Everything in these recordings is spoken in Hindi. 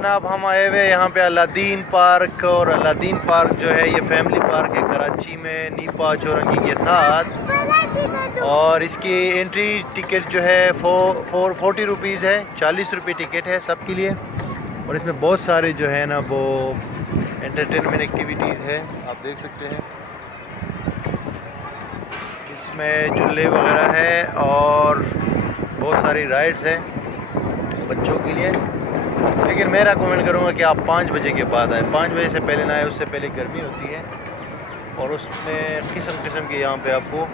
जनाब हम आए हुए यहाँ पे अलादीन पार्क, और अलादीन पार्क जो है ये फैमिली पार्क है कराची में नीपा चौरंगी के साथ। और इसकी एंट्री टिकट जो है 40 रुपीज़ है, 40 रुपये टिकट है सबके लिए। और इसमें बहुत सारे जो है ना वो एंटरटेनमेंट एक्टिविटीज़ है, आप देख सकते हैं। इसमें झूले वगैरह है और बहुत सारी राइड्स हैं बच्चों के लिए। लेकिन मैं रेकमेंड करूँगा कि आप 5 बजे के बाद आए, 5 बजे से पहले ना आए, उससे पहले गर्मी होती है। और उसमें किस्म किस्म के यहाँ पे आपको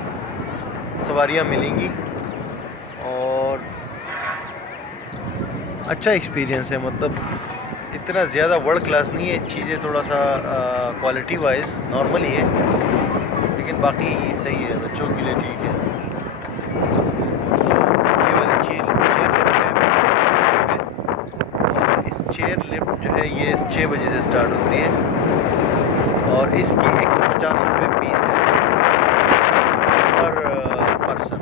सवारियाँ मिलेंगी और अच्छा एक्सपीरियंस है। मतलब इतना ज़्यादा वर्ल्ड क्लास नहीं है, चीज़ें थोड़ा सा क्वालिटी वाइज नॉर्मल ही है, लेकिन बाकी सही है, बच्चों के लिए ठीक है। ये वाली चेयर चेयर लिफ्ट जो है ये 6 बजे से स्टार्ट होती है और इसकी 150 रुपये फीस है पर पर्सन।